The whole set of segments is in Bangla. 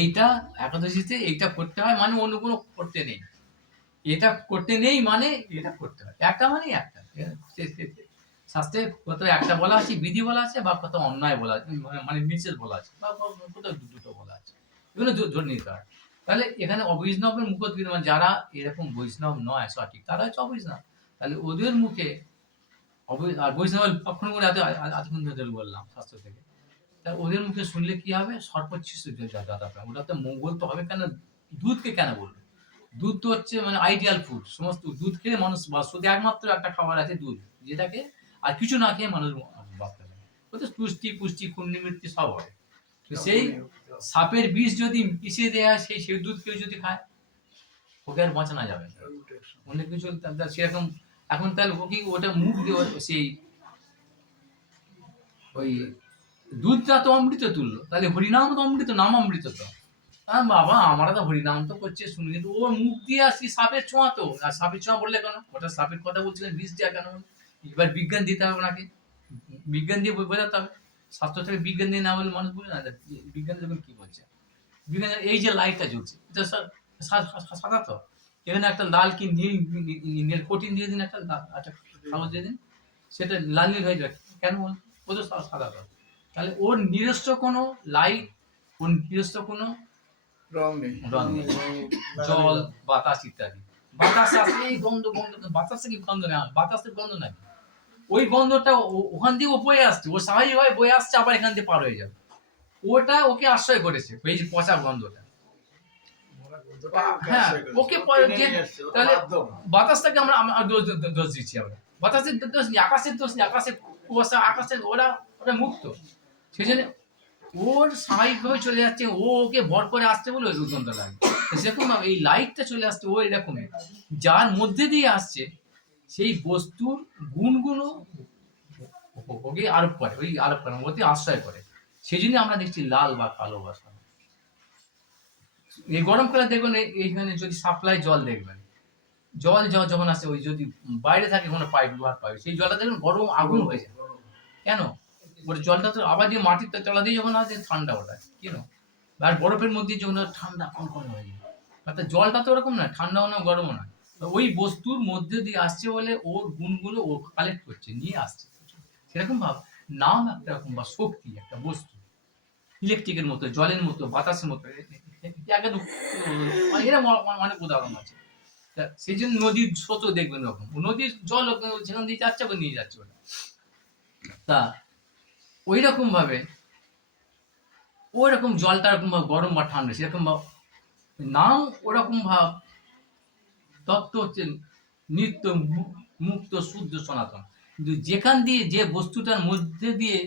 এইটা একাদশীতে এইটা করতে হয় মানে অন্য কোনো করতে নেই, এটা করতে নেই মানে এটা করতে হয়, একটা মানে একটা। শাস্ত্রে কত একটা বলা আছে, বিধি বলা আছে, বা কত অন্যায় বলা আছে, মানে নিষেধ বলা আছে, বা কোথাও দুটো বলা আছে, এগুলো ধরে নিতে হয়। তাহলে এখানে অবৈষ্ণবের মুখ মানে যারা এরকম বৈষ্ণব নয় সঠিক, তারা হচ্ছে অবৈষ্ণব। তাহলে ওদের মুখে আর বৈষ্ণবের লক্ষণ করে এতক্ষণ ধরে বললাম শাস্ত্র থেকে। তা ওদের মুখে শুনলে কি হবে? সর্বোচ্ছিষ্ট যাতায়াত। ওটা তো মঙ্গল তো হবে কেন? দুধকে কেন বলবো? দুধ তো হচ্ছে মানে আইডিয়াল ফুড। সমস্ত দুধ খেয়ে মানুষ শুধু একমাত্র একটা খাবার আছে দুধ, যেটাকে আর কিছু না খেয়ে মানুষ বাঁচতে পারে। ওতে পুষ্টি পুষ্টি খুন্নিমৃত্যু সব হয়। তো সেই সাপের বিষ যদি মিশিয়ে দেওয়া হয় সেই দুধ কেউ যদি খায়, ওকে আর বাঁচানো যাবে না। অনেক কিছু সেরকম। এখন তাহলে ওকে ওটা মুখ দিয়ে সেই ওই দুধটা তো অমৃত তুল্য, তাহলে হরিনাম তো অমৃত, নাম অমৃত তো। বাবা আমরা তো হরিনাম তো করছে শুনি, কিন্তু ওর মুখ দিয়ে আসি সাপের ছোঁয়া তো। আর সাপের ছোঁয়া বললে কেন? ওটা সাপের কথা বলছিলেন, বিষ দেওয়া কেন? এবার বিজ্ঞান দিতে হবে ওনাকে, বিজ্ঞান দিয়ে বোঝাতে হবে। শাস্ত্র থেকে বিজ্ঞান দিয়ে না বলে মানুষ বুঝে না বিজ্ঞান যখন কি বলছে। বিজ্ঞান এই যে লাইটটা জ্বলছে এটা সাদা তো, এখানে একটা লাল কি নীল কোটিন দিয়ে দিন, একটা কাগজ দিয়ে দিন, সেটা লাল নীল হয়ে যাবে কেন? ও তো সাদা তো। তাহলে ওর নিজস্ব কোনো লাইট, ওর নিজস্ব কোনো রং নেই। জল বাতাস ইত্যাদি। বাতাস আসলে এই গন্ধ, বাতাসে কি গন্ধ নেই? বাতাসের গন্ধ নাই, ওই গন্ধটা ওখান দিয়ে ও বয়ে আসছে, ও স্বাভাবিকভাবে বয়ে আসছে, আবার এখান দিয়ে পার হয়ে যাবে। ওটা ওকে আশ্রয় করেছে, এই যে পচা গন্ধটা। হ্যাঁ, ওকে তাহলে বাতাসটাকে আমরা দোষ দিচ্ছি। আমরা বাতাসের দোষ নেই, আকাশের দোষ নেই। আকাশের কুয়াশা, আকাশের ওরা মুক্ত, সেই জন্য ওর স্বাভাবিকভাবে চলে যাচ্ছে। ও ওকে ভর করে আসছে বলে ওই দুর্গন্ধ লাগে। সেরকম এই লাইটটা চলে আসছে ও এরকমই, যার মধ্যে দিয়ে আসছে সেই বস্তুর গুণগুলো ওকে আরোপ করে, ওই আরোপ করে, ওতে আশ্রয় করে। সেই জন্য আমরা দেখছি লাল বা কালো বা সাদা। এই গরমকালে দেখবেন এইখানে যদি সাপ্লাই জল দেখবেন, জল যখন আসে, ওই যদি বাইরে থাকে কোনো পাইপ লোহার পাইপ, সেই জলটা দেখবেন গরম আগুন হয়ে যায়। কেন? ওটা জলটা তো আবার দিয়ে মাটির তলা দিয়ে যখন আসে ঠান্ডা ওটা কেন? আর বরফের মধ্যে যখন ঠান্ডা কনকন হয়ে যায়, অর্থাৎ জলটা তো ওরকম না, ঠান্ডাও না গরমও না, ওই বস্তুর মধ্যে দিয়ে আসছে বলে ওর গুণগুলো ও কালেক্ট করছে, নিয়ে আসছে। সেরকম ভাব নাম একটা রকম বা শক্তি, একটা বস্তু, ইলেকট্রিকের মতো, জলের মতো, বাতাসের মতো। এরা অনেক উদাহরণ আছে। সেই জন্য নদীর স্রোত দেখবেন রকম, নদীর জল যেখান দিয়ে যাচ্ছে ওকে নিয়ে যাচ্ছে ওটা। তা ওই রকম ভাবে ওই রকম জলটা এরকম ভাব গরম বা ঠান্ডা, সেরকম ভাব নাম ওরকম ভাব। তত্ত্ব হচ্ছে নিত্য, মুক্ত, শুদ্ধ, সনাতন। কিন্তু যেখান দিয়ে যে বস্তুটার মধ্যে দিয়ে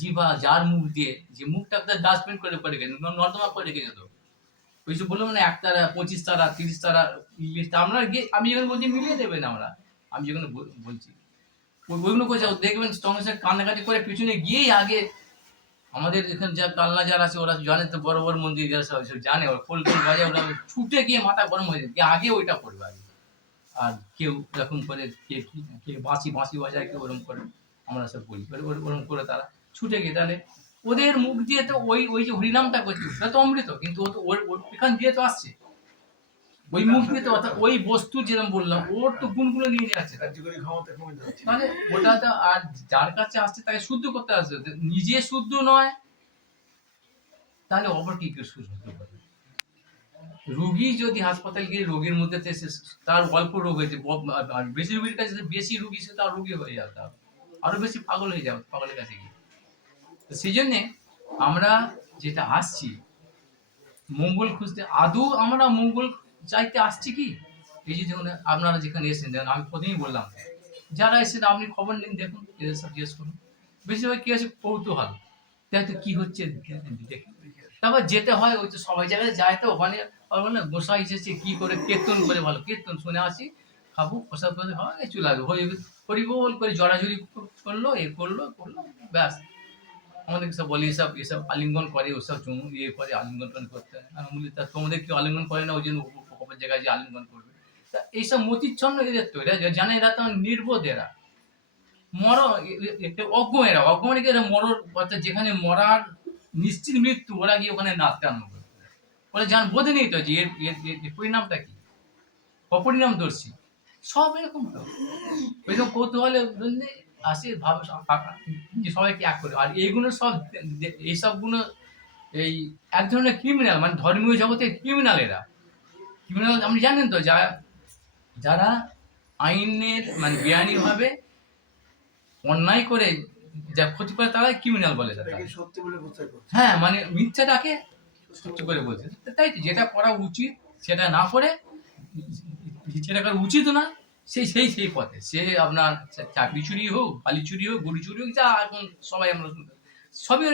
জিভা, যার মুখ দিয়ে, যে মুখটা ডাস্টবিন করে করে গেছে, নর্দমা করে রেখে যেত, ওই সব বললো মানে 1 তারা 25 তারা 30 তারা লিস্ট আমরা গিয়ে, আমি যেখানে বলছি মিলিয়ে দেবেন আমরা, আমি যেখানে বলছি ওইগুলো করে দেখবেন সঙ্গে সঙ্গে কান্নাকাটি করে পিছনে গিয়েই আগে আমাদের এখানে যা কালনা যারা আছে ওরা জানে তো, বড় বড় মন্দির যারা সব জানে, ওরা ফুল ফুল বাজে, ওরা ছুটে গিয়ে মাথা গরম হয়ে যায়, আগে ওইটা করবে আগে। আর কেউ এরকম করে কে বাঁশি বাজায়, কেউ ওরকম করে, আমরা সব বলি ওরকম করে তারা ছুটে গিয়ে, তাহলে ওদের মুখ দিয়ে তো ওই যে হরিনামটা করছে ওটা তো অমৃত, কিন্তু ও তো এখান দিয়ে তো আসছে, ওই মুখ দিয়ে তো, অর্থাৎ ওই বস্তু যেরকম বললাম ওর তো গুণগুলো নিয়ে যাচ্ছে, মানে ওটা তো। আর যার কাছে আসছে তাকে শুদ্ধ করতে আসছে, নিজে শুদ্ধ নয় তাহলে অপর কি করে শুদ্ধ করবে? রোগী যদি হাসপাতাল গিয়ে রোগীর মধ্যে তার অল্প রোগ হয়েছে, আর বেশি রোগীর কাছে বেশি রোগী, সে তার রোগী হয়ে যাবে, আরো বেশি পাগল হয়ে যাবে পাগলের কাছে গিয়ে। সেই জন্যে আমরা যেটা আসছি মঙ্গল খুঁজতে, আদৌ আমরা মঙ্গল চাইতে আসছি কি? এই যে দেখুন আপনারা যেখানে এসেছেন, দেখুন আমি প্রথমেই বললাম, যারা এসেছেন আপনি খবর নিন, দেখুন এদের সব জিজ্ঞেস করুন। বেশিরভাগ কি আছে কৌতূহল, তাই তো কি হচ্ছে দেখি। তারপর যেতে হয়, ওই তো সবাই জায়গায় যায়, তো ওখানে বলে গোসাই এসেছে কি করে কীর্তন করে, ভালো কীর্তন শুনে আসি, খাবো প্রসাদ করে হয় চলে আসবো, হরিবোল করে জড়াজড়ি করলো, করলো ব্যাস। আমাদের সব বলি এসব আলিঙ্গন করে, ওসব ইয়ে করে, আলিঙ্গন করতে হয়। আমি বলি তা তোমাদের কি আলিঙ্গন করে না, ওই জন্য অপর জায়গায় যে আলিঙ্গন করবে? তা এইসব মতিচ্ছন্ন এদের তো, এরা জানে, এরা তো নির্বোধ, এরা অজ্ঞ, এরা মরর, অর্থাৎ যেখানে মরার নিশ্চিত মৃত্যু, ওরা গিয়ে ওখানে নাচতে আরম্ভ করে। ওরা বোঝে নেই তো যে এর পরিণামটা কি, অপরিণামদর্শী সব এরকম তো ওইরকম কৌতূহলের জন্য আসে ভাবে সবাইকে এক করে। আর এইগুলো সব এইসব গুলো এই এক ধরনের ক্রিমিনাল, মানে ধর্মীয় জগতের ক্রিমিনাল এরা। ক্রিমিনাল আপনি জানেন তো, যারা আইনের মানে বেআইনিভাবে অন্যায় করে যা ক্ষতি করে তারাই ক্রিমিনাল বলে। হ্যাঁ, মানে মিথ্যাটাকে সত্য করে বলছে। তাই তো যেটা করা উচিত সেটা না করে, যেটা করা উচিত না সেই পথে সে আপনার চাকরি চুরি হোক, বালি চুরি হোক, গরু চুরি হোক, যা এখন সবাই আমরা সবই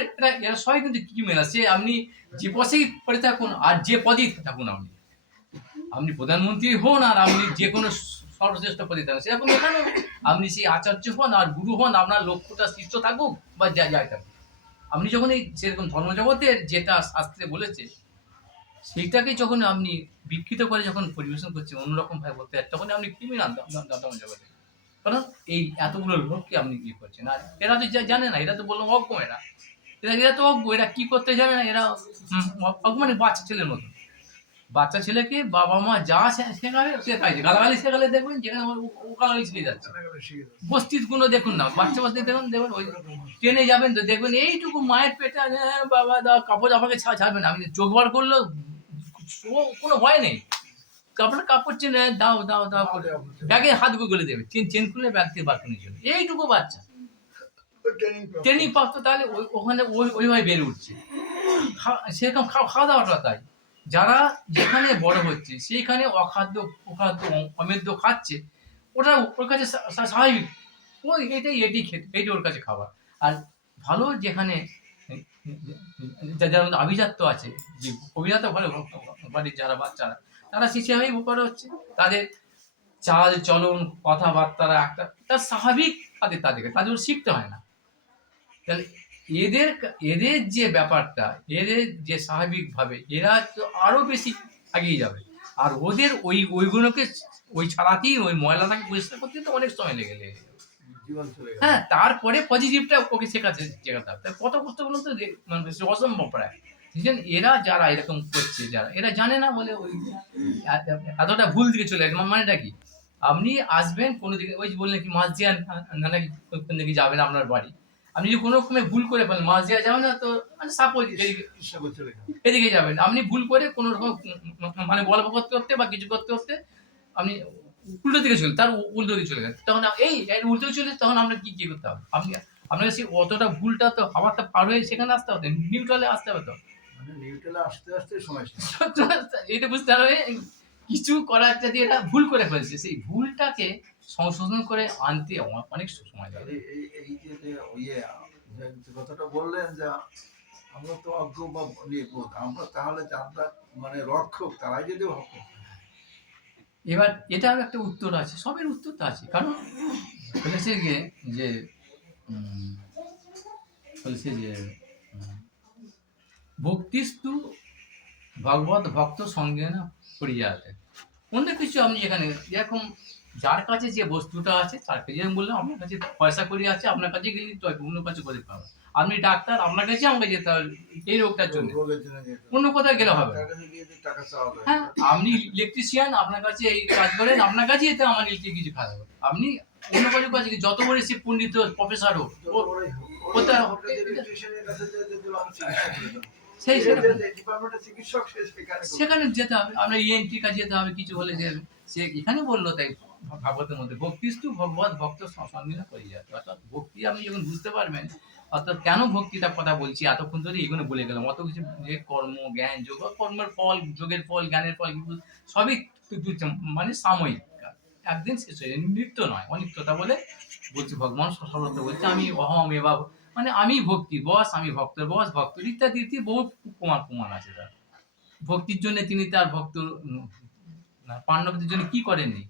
এরা সবাই কিন্তু ক্রিমিনাল। সে আপনি যে পথেই পড়ে থাকুন আর যে পদেই থাকুন, আপনি প্রধানমন্ত্রী হন আর আপনি যে কোনো সর্বশ্রেষ্ঠ পদে থাকুন, সেরকম এখানে আপনি সেই আচার্য হন আর গুরু হন, আপনার লক্ষ্যটা সৃষ্ট থাকুক বা যাই থাকুক, আপনি যখন এই সেরকম ধর্মজগতের যেটা শাস্ত্রে বলেছে সেইটাকে যখন আপনি বিকৃত করে যখন পরিবেশন করছেন অন্যরকম ভাবে বলতে হয়, তখন আপনি ক্রিমিনাল ধর্মজগতে। কারণ এই এতগুলো লোককে আপনি কি করছেন। আর এরা তো জানে না, এরা তো বললাম অজ্ঞ, এরা তো অজ্ঞ, এরা কি করতে জানে না, এরা মানে বাচ্চা ছেলের মতো। বাচ্চা ছেলেকে বাবা মা যা শেখাবে শেখাইছে, গালাগালি শেখালে দেখবেন যেখানে ও গালাগালি শিখে যাচ্ছে। বস্তির গুলো দেখুন না, বাচ্চা দেখুন ওই ট্রেনে যাবেন তো দেখবেন এইটুকু মায়ের পেটে বাবা দা কাপড় আমাকে ছাড়বেন, আমি চোখ বার করলেও কোনো ভয় নেই, কাপড় চেনে দাও দাও দাও করে ব্যাগে হাত গলে দেবে, চেন খুলে ব্যাগ থেকে বার করে নিয়ে, এইটুকু বাচ্চা ট্রেনিং প্রাপ্ত, তাহলে ওখানে ওইভাবে বেড়ে উঠছে। সেরকম খাওয়া দাওয়াটা তাই, যারা যেখানে বড় হচ্ছে সেইখানে অখাদ্য কুখাদ্য অমেদ্য খাচ্ছে, ওটা ওর কাছে স্বাভাবিক, ওই এটি খেতে, এইটি ওর কাছে খাবার। আর ভালো যেখানে যাদের মধ্যে আভিজাত্য আছে, যে অভিজাত ভালো বাড়ির যারা বাচ্চারা, তারা সেভাবেই বড় হচ্ছে, তাদের চাল চলন কথাবার্তারা একটা তার স্বাভাবিক, তাদের শিখতে হয় না। তাহলে এদের যে ব্যাপারটা, এদের যে স্বাভাবিকভাবে এরা তো আরো বেশি এগিয়ে যাবে। আর ওদের ওইগুলোকে ওই ছাড়াতেই ওই ময়লাটাকে পরিষ্কার করতে তো অনেক সময় লেগে হ্যাঁ, তারপরে পজিটিভটা ওকে শেখাতে হবে। কত কষ্ট বলুন তো, মানে অসম্ভব প্রায়। এরা যারা এরকম করছে, যারা এরা জানে না বলে ওই এতটা ভুল দিকে চলে গেছে। মানেটা কি, আপনি আসবেন কোনো দিকে, ওই বললেন কি মাছ দিয়ে নাকি কোন দিকে যাবেন আপনার বাড়ি, আপনি যদি কোনো রকমে ভুল করে ফেলেন, মাছ দেওয়া যাবে না তো, মানে সাপোজ এদিকে যাবেন, আপনি ভুল করে কোনো রকম মানে গল্প করতে করতে বা কিছু করতে করতে আপনি উল্টো দিকে চলে, তার উল্টো দিকে চলে গেছে, তখন এই উল্টো চলে, তখন আপনার কি করতে হবে, আপনাকে সেই অতটা ভুলটা তো হাওয়াটা পার হয়ে সেখানে আসতে হবে, নিউট্রালে আসতে হবে। তো নিউট্রালে আসতে সময় এটা বুঝতে হবে, কিছু করার যদি এটা ভুল করে ফেলছে, সেই ভুলটাকে সংশোধন করে আনতে অনেক সময় লাগে। এই যে কথাটা বললেন যে আমরা তো অজ্ঞ বা নির্বোধ, আমরা তাহলে যারা মানে রক্ষক তারাই যদি রক্ষক। এবার এটার একটা উত্তর আছে, সবের উত্তর তো আছে। কারণ বলেছে যে বলছে যে ভক্তিস্তু ভগবত ভক্ত সঙ্গে না পরিযাতে। অন্য কিছু আপনি এখানে এরকম যার কাছে যে বস্তুটা আছে তার কাছে, যেমন বললাম আপনার কাছে পয়সা করি আছে, আপনার কাছে গেলে তো অন্য কাছে করে পাবেন। আপনি ডাক্তার, আপনার কাছে আমাকে যেতে হবে এই রোগটার জন্য, অন্য কোথাও গেলে হবে। হ্যাঁ, আপনি ইলেকট্রিশিয়ান, আপনার কাছে এই কাজ করেন, আপনার কাছে যেতে আমার ইলেকট্রিক কিছু খারাপ হবে। আপনি অন্য কাজের কাছে যত বড় সে পণ্ডিত পফেসর হোক, সেখানে যেতে হবে, আপনার ইএনটির কাছে যেতে হবে, কিছু হলে যে সে এখানে বললো তাই ভাগবতের মধ্যে ভক্তিস্তু ভগবত ভক্ত সঙ্গীনা করে যাচ্ছে। অর্থাৎ ভক্তি আপনি যখন বুঝতে পারবেন, অর্থাৎ কেন ভক্তিটার কথা বলছি এতক্ষণ ধরে এগুলো বলে গেলাম, অত কিছু যে কর্ম জ্ঞান যোগ, কর্মের ফল, যোগের ফল, জ্ঞানের ফল সবই মানে সাময়িক, একদিন শেষ হয়ে যায়, নিত্য নয়, অনিত্যতা বলে বলছি। ভগবান সর্বত্র বলছে আমি অহম এবার, মানে আমি ভক্তির বস, আমি ভক্তের বস, ভক্তর ইত্যাদি বহু প্রমাণ আছে তার। ভক্তির জন্য তিনি তার ভক্ত পাণ্ডবদের জন্য কি করেননি,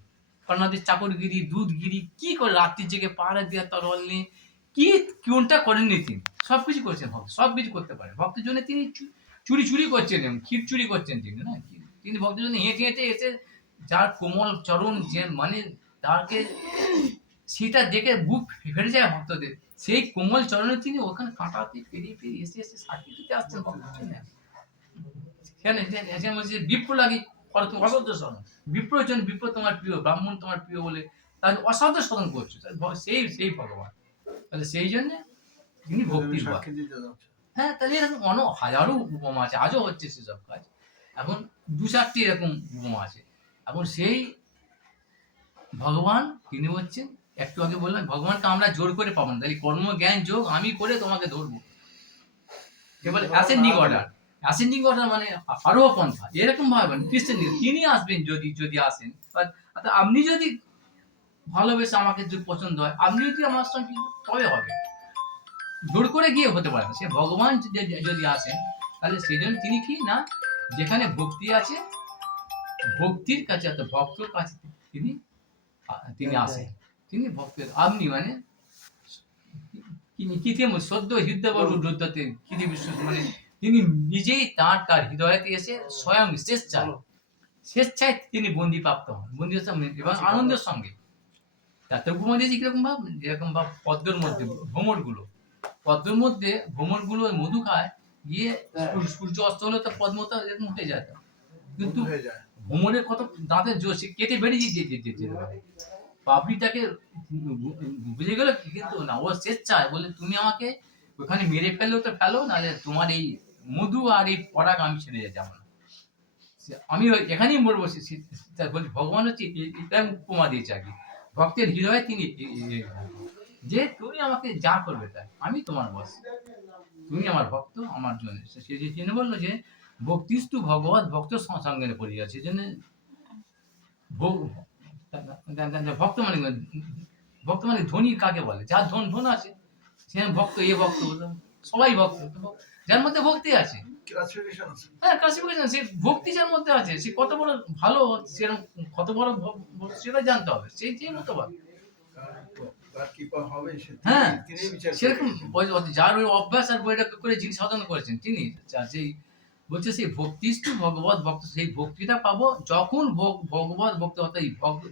পাণ্ডবদের চাকরগিরি, দুধগিরি কি করে, রাত্রির জেগে পাহাড়ে দিয়ে তরল নিয়ে কি কোনটা করেননি তিনি, সবকিছু করছেন ভক্ত, সবকিছু করতে পারে ভক্তের জন্য। তিনি চুরি করছেন, ক্ষীর চুরি করছেন তিনি, না তিনি ভক্তের জন্য হেঁটে হেঁটে এসে যার কোমল চরণ, যে মানে তাকে সেটা দেখে বুক ফেটে যায় ভক্তদের, সেই কোমল চরণে তিনি ওখানে কাঁটাতে পেরিয়ে এসে সাক্ষী দিতে আসছেন ভক্তের জন্য। সেখানে সেখানে বলছে বিপ্র লাগি করো তুমি অসাধ্য সাধন, বিপ্রর জন্য বিপ্র তোমার প্রিয়, ব্রাহ্মণ তোমার প্রিয় বলে তার অসাধ্য সাধন করছো, সেই সেই ভগবান। তাহলে সেই জন্য তিনি ভক্তির বর। সাক্ষী দিতে যাচ্ছে। হ্যাঁ, তাহলে এরকম হাজারো উপমা আছে, আজও হচ্ছে সেসব কাজ। এখন দু চারটি এরকম উপমা আছে। এখন সেই ভগবান তিনি হচ্ছেন, একটু আগে বললাম ভগবানকে আমরা জোর করে পাবো না, তাই কর্ম জ্ঞান যোগ আমি করে তোমাকে ধরবো, কেবল অ্যাসেন্ডিং অর্ডার। অ্যাসেন্ডিং অর্ডার মানে আরোহ পন্থা, এরকম ভাবে খ্রিস্টান তিনি আসবেন যদি যদি আসেন, আপনি যদি ভালোবেসে আমাকে যদি পছন্দ হয়, আপনি যদি আমার সঙ্গে তবে হবে, জোর করে গিয়ে হতে পারে না। সে ভগবান যদি আসেন, তাহলে সেই জন্য তিনি কি না, যেখানে ভক্তি আছে, ভক্তির কাছে অর্থাৎ ভক্তর কাছে তিনি তিনি আসেন। তিনি ভক্তের আপনি মানে সদ্য হৃদয়তে কিতি বিশ্বাস মানে তিনি নিজেই তার হৃদয়তে এসে স্বয়ং স্বেচ্ছায় তিনি বন্দি প্রাপ্ত হন, বন্দি এবং আনন্দের সঙ্গে। তাতে উপমা দিয়েছি কিরকম ভাব, যেরকম ভাব পদ্মের মধ্যে পদ্মের মধ্যে ভ্রমরগুলো মধু খায়, গিয়ে সূর্য অস্ত হলে তো পদ্মটা এরকম হয়ে যায়, কিন্তু ভ্রমরের কত দাঁতের জোর, সে কেটে বেরিয়ে যেতে পারে, পাপড়িটাকে বুঝে গেল, কিন্তু না, ও স্বেচ্ছায় বলে তুমি আমাকে ওখানে মেরে ফেললেও তো ফেলো, নাহলে তোমার এই মধু আর এই পরাগ আমি ছেড়ে যাবো না, আমি এখানেই মরবো। ভগবান হচ্ছে এটা উপমা দিয়েছে আর কি, ভক্তের হৃদয়ে তিনি যে তুমি আমাকে যা করবে তাই, আমি তোমার বস, তুমি আমার ভক্ত, আমার জন্য। সে যে তিনি বললো যে ভক্তিস্তু ভগবত ভক্ত সঙ্গে পড়িয়াছে, সেই জন্য ভক্ত মানে ভক্ত মানে ধনী কাকে বলে, যার ধন আছে সে ভক্ত, এ ভক্ত, সবাই ভক্ত, যার মধ্যে ভক্তি আছে। হ্যাঁ, ক্লাসিফিকেশন, সে ভক্তি যার মধ্যে আছে, সে কত বড় ভালো, সেরকম কত বড় সেটা জানতে হবে, সেই যে মতো ভাবে। হ্যাঁ, সেরকম যার ওই অভ্যাস আর বইটা করে যিনি সাধন করেছেন, তিনি সেই বলছে সেই ভক্তিস্তু ভগবত ভক্ত, সেই ভক্তিটা পাবো যখন ভগবত ভক্ত, অর্থাৎ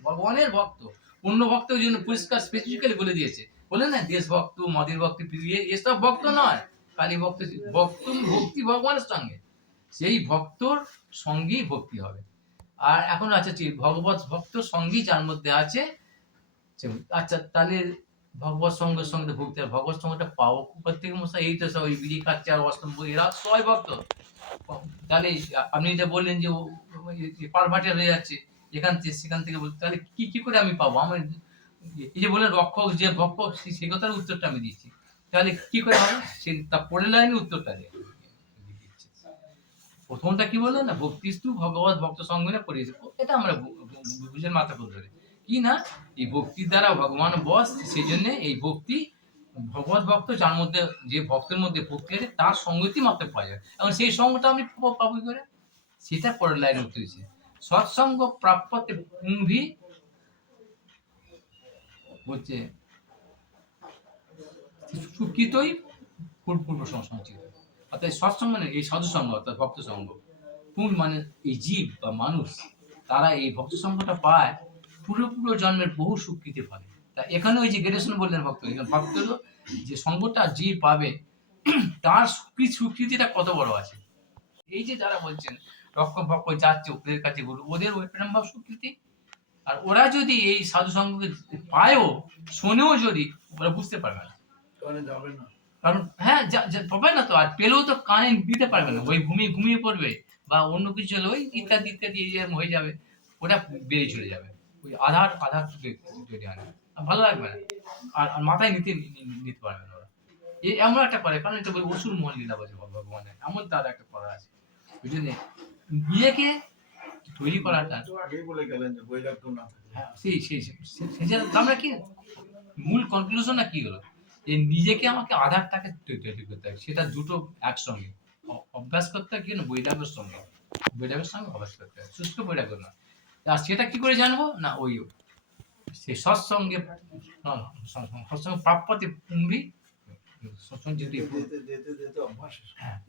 ভগবানের ভক্ত। অন্য ভক্ত ওই জন্য পরিষ্কার স্পেসিফিক্যালি বলে দিয়েছে, বলে না দেশ ভক্ত, মদির ভক্তি, এসব ভক্ত নয়, কালী ভক্ত, ভক্তি ভগবানের সঙ্গে, সেই ভক্তর সঙ্গেই ভক্তি হবে। আর এখন আছে ভগবত ভক্তর সঙ্গেই যার মধ্যে আছে। আচ্ছা, তাহলে ভগবত সঙ্গের সঙ্গে ভক্তি, আর ভগবত সঙ্গটা পাবো প্রত্যেক মশাই, এই তো সব ওই বিড়ি খাচ্ছে আর অষ্টম, এরা সবাই ভক্ত। তাহলে আপনি যেটা বললেন যে পারভার্টেড হয়ে যাচ্ছে এখান থেকে সেখান থেকে, তাহলে কি করে আমি পাবো? আমার এই যে বললেন রক্ষক যে ভক্ষক, সে কথার উত্তরটা আমি দিচ্ছি, তাহলে কি করে হবে? সে তার পরের লাইনে উত্তরটা দিয়ে প্রথমটা কি বললেন না, ভক্তিস্তু ভগবত ভক্ত সঙ্গে পড়িয়েছে, এটা আমরা বুঝের মাথা করে ধরে কি না, এই ভক্তির দ্বারা ভগবান বস, সেই জন্য এই ভক্তি ভগবত ভক্ত যার মধ্যে, যে ভক্তের মধ্যে ভক্তি আছে তার সঙ্গতি মাত্র পাওয়া যায়। এখন সেই সঙ্গটা আমি পাবো কি করে? সেটা পরের লাইনে উত্তর দিচ্ছে, সৎসঙ্গ প্রাপ্যতে পুংভি হচ্ছে সুকৃতই পূর্ব সংসঞ্চিত। অর্থাৎ সৎসঙ্গ মানে এই সাধুসঙ্গ, অর্থাৎ ভক্ত সঙ্গ। পুং মানে এই জীব বা মানুষ, তারা এই ভক্ত সঙ্গটা পায় পুরো জন্মের বহু সুকৃতি ফলে। তা এখানে ওই যে গ্রেডেশন বললেন ভক্ত, ভক্তের যে সঙ্গটা জীব পাবে তার সুকৃতিটা কত বড় আছে। এই যে যারা বলছেন রক্ষক ভক্ত যাচ্ছে ওদের কাছে গুরু, ওদের ওই প্রেম ভাব সুকৃতি, আর ওরা যদি এই সাধু সঙ্গকে পায়ও, শোনেও যদি, ওরা বুঝতে পারবে না, কারণ হ্যাঁ পাবে না তো, আর পেলেও তো কানে দিতে পারবে না, ওই ঘুমিয়ে পড়বে বা অন্য কিছু হলে ওই ইত্যাদি ইত্যাদি হয়ে যাবে, ওটা বেড়ে চলে যাবে, ওই আধার তৈরি হয় না, ভালো লাগবে না, আর মাথায় নিতে পারবে না ওরা। এমন একটা করে, কারণ এটা অসুর মন লীলা বলছে ভগবানের, এমন তার একটা করা আছে, ওই জন্য নিজেকে তৈরি করাটা আগেই বলে গেলেন যে বৈরাগ্য না, হ্যাঁ সেই আমরা কি মূল কনক্লুশনটা কি হলো, যে নিজেকে আমাকে আধারটাকে তৈরি করতে হবে, সেটা দুটো একসঙ্গে অভ্যাস করতে হয়, কি না বৈরাগ্যের সঙ্গে অভ্যাস করতে হয়, শুষ্ক বৈরাগ্য না। আর সেটা কি করে জানবো না, ওই সেই সৎসঙ্গে প্রাপ্যতে পুংভি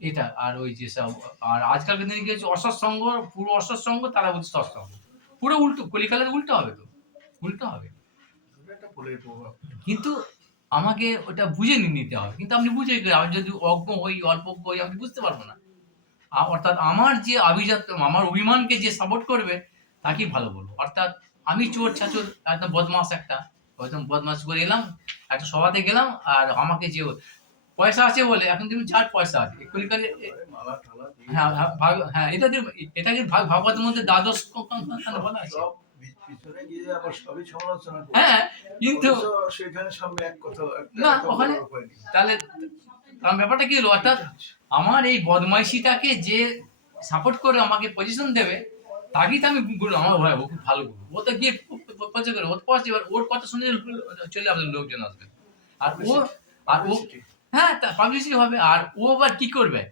এটা। আর ওই যে সব, আর আজকালকার দিনে কি হচ্ছে, অসৎসঙ্গ, পুরো অসৎসঙ্গ, তারা বলছে সৎসঙ্গ, পুরো উল্টো, কলিকালের উল্টো হবে, তো উল্টো হবে, কিন্তু আমাকে ওটা বুঝে নিতে হবে, কিন্তু আপনি বুঝে গেলে, আমি যদি অজ্ঞ হই, অল্প হই, আমি বুঝতে পারবো না, অর্থাৎ আমার যে আভিজাত, আমার অভিমানকে যে সাপোর্ট করবে তাকেই ভালো বলবো। অর্থাৎ আমি চোর ছাচুর একদম বদমাস একটা, একদম বদমাস করে এলাম একটা সভাতে গেলাম, আর আমাকে যে পয়সা আছে বলে, এখন তুমি যার পয়সা আছে এক্ষুনি মালা টালা দিয়ে হ্যাঁ হ্যাঁ হ্যাঁ, এটাকে ভাগবতের মধ্যে দ্বাদশ বলা আছে। সব পিছনে গিয়ে আবার সবই সমালোচনা করে। হ্যাঁ, কিন্তু অথচ সেখানে সামনে এক কথা না, কথা ওখানে বলার উপায় নেই। তাহলে কারণ ব্যাপারটা কি হলো, অর্থাৎ আমার এই বদমাইশিটাকে যে সাপোর্ট করে আমাকে পজিশন দেবে, তাকেই তো আমি গুরু, আমার ভাই ও খুব ভালো গুরু, ও তো গিয়ে পরিচয় করে, ও তো পড়ছে, এবার ওর কথা শুনে চলে আমাদের লোকজন আসবে, আর ও Publicity. হ্যাঁ পাবলিসিটি হবে। আর ও আবার কি করবে,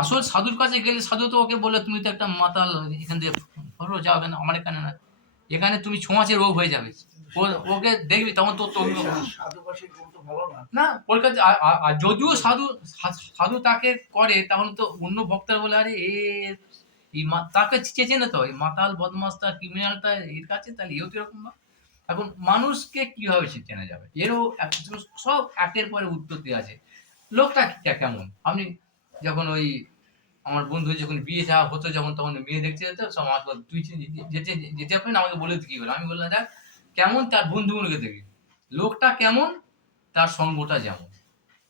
আসল সাধুর কাছে গেলে সাধু তো ওকে বলে তুমি তো একটা মাতাল, এখান থেকে ধরো যাবে না, আমার এখানে না, এখানে তুমি ছোঁয়াচে রোগ হয়ে যাবে। ওকে দেখবি তখন তো সাধুবাসী কিন্তু ভালো না। না কলকাতা, আর যদিও সাধু সাধু তাকে করে, তখন তো অন্য ভক্তরা বলে আরে তাকে চেচে না, তো এই মাতাল বদমাসটা ক্রিমিনালটা এর কাছে, তাহলে এও তো এরকম না। এখন মানুষকে কিভাবে সে চেনা যাবে, এরও সব একের পরে উত্তর দেওয়া আছে। লোকটা কেমন, আপনি যখন ওই আমার বন্ধু যখন বিয়ে যাওয়া হতো, যখন তখন মেয়ে দেখতে যেত, সব আমাকে বলতো, তুই যেতে যেতে পারেন, আমাকে বলে কি বলে, আমি বললাম দেখ কেমন তার বন্ধুগুলোকে দেখি, লোকটা কেমন, তার সঙ্গটা যেমন,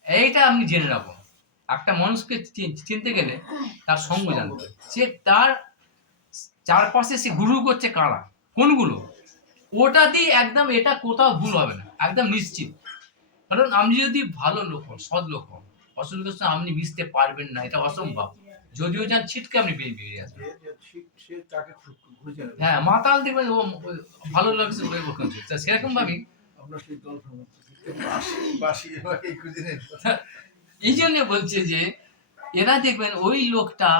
এইটা আপনি জেনে রাখুন। একটা মানুষকে চিনতে গেলে তার সঙ্গ জানতে হবে, সে তার চারপাশে সে গুরু করছে কারা, কোনগুলো, ওটা দিয়ে একদম এটা কোথাও ভুল হবে না, একদম নিশ্চিত। কারণ আপনি যদি ভালো লোক হন, সৎ লোক হন, অসৎ লোকের সঙ্গে আপনি মিশতে পারবেন না, এটা অসম্ভব। যদিও যান ছিটকে আপনি বেরিয়ে আসবেন। সে তাকে খুঁজে নেবে। হ্যাঁ, মাতাল দেখবেন ও ভালো লাগছে সেরকম ভাবেই। আমরা সেই গল্পের মধ্যে বাসি এবারে খুঁজে নেবে। এই জন্য বলছে যে এরা দেখবেন ওই লোকটা